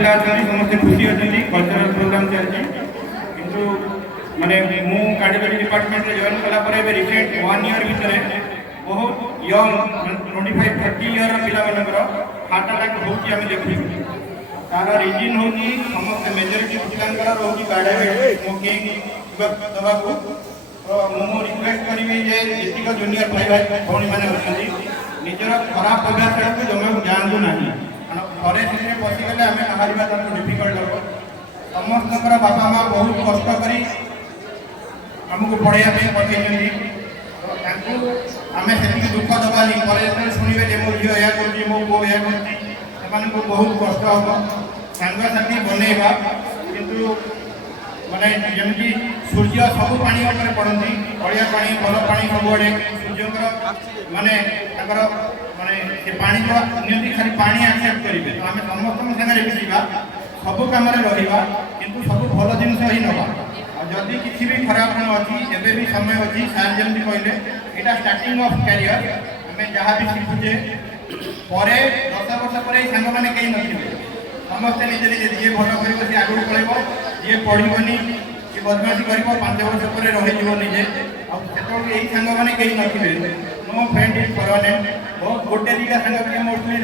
पिला समस्त खुशी अच्छी कल्चरल प्रोग्राम चलती किंतु माने मु कार्डियोलॉजी डिपार्टमेंट रे जॉइन कला पर एबे रिसेंट 1 ईयर भीतर बहुत यंग 25-30 ईयर पिला मनकर हार्ट अटैक होची हम देखु तार रीजन होची समस्त मेजॉरिटी पिलांकर होची डायबिटीज स्मोकिंग तंबाकू तो मु रिक्वेस्ट करिवे जे जेतिक जूनियर भाई भाई भौणी माने अछंती निजर खराब अभ्यास को जमा जानू नहीं घरे से बसीगले आम बाहर तुम डिफिकल्ट हम समस्त बापा माँ बहुत कष्ट कर आमको पढ़ाई पठे आम से दुख दबानी पर शुणे जे मो झील या कर मो पो या कर बहुत कष्ट हम सांगसाथी बनइबा किंतु माने जमी सूर्य सब पानी उपरे पड़ती अड़िया पानी भल पानी सबुआड़े सूर्य माने माने से पानी जो नियंती खाली पानी एक्सेप्ट करेंगे तो आम समस्त सागर मिसा सब कम रहा किंतु सब भल जिन ही नवा जदि किसी भी खराब गुण अच्छी एवं भी समय अच्छी सार जमी कहले यहाँ स्टार्टिंग ऑफ कैरियर आम जहाँ भी शिखुचे पर 10 वर्ष पर सांग मैंने कहीं नथिबे समस्ते निजे निजे जी भल कर सी आगे पड़े जी पढ़नी कि बदमाशी कर 5 वर्ष पर रही निजे आते यही सांग मैंने कहीं नथिबे नो फ्रेंड इज परमानेंट बहुत गोटे दिटा सांग मोस्टली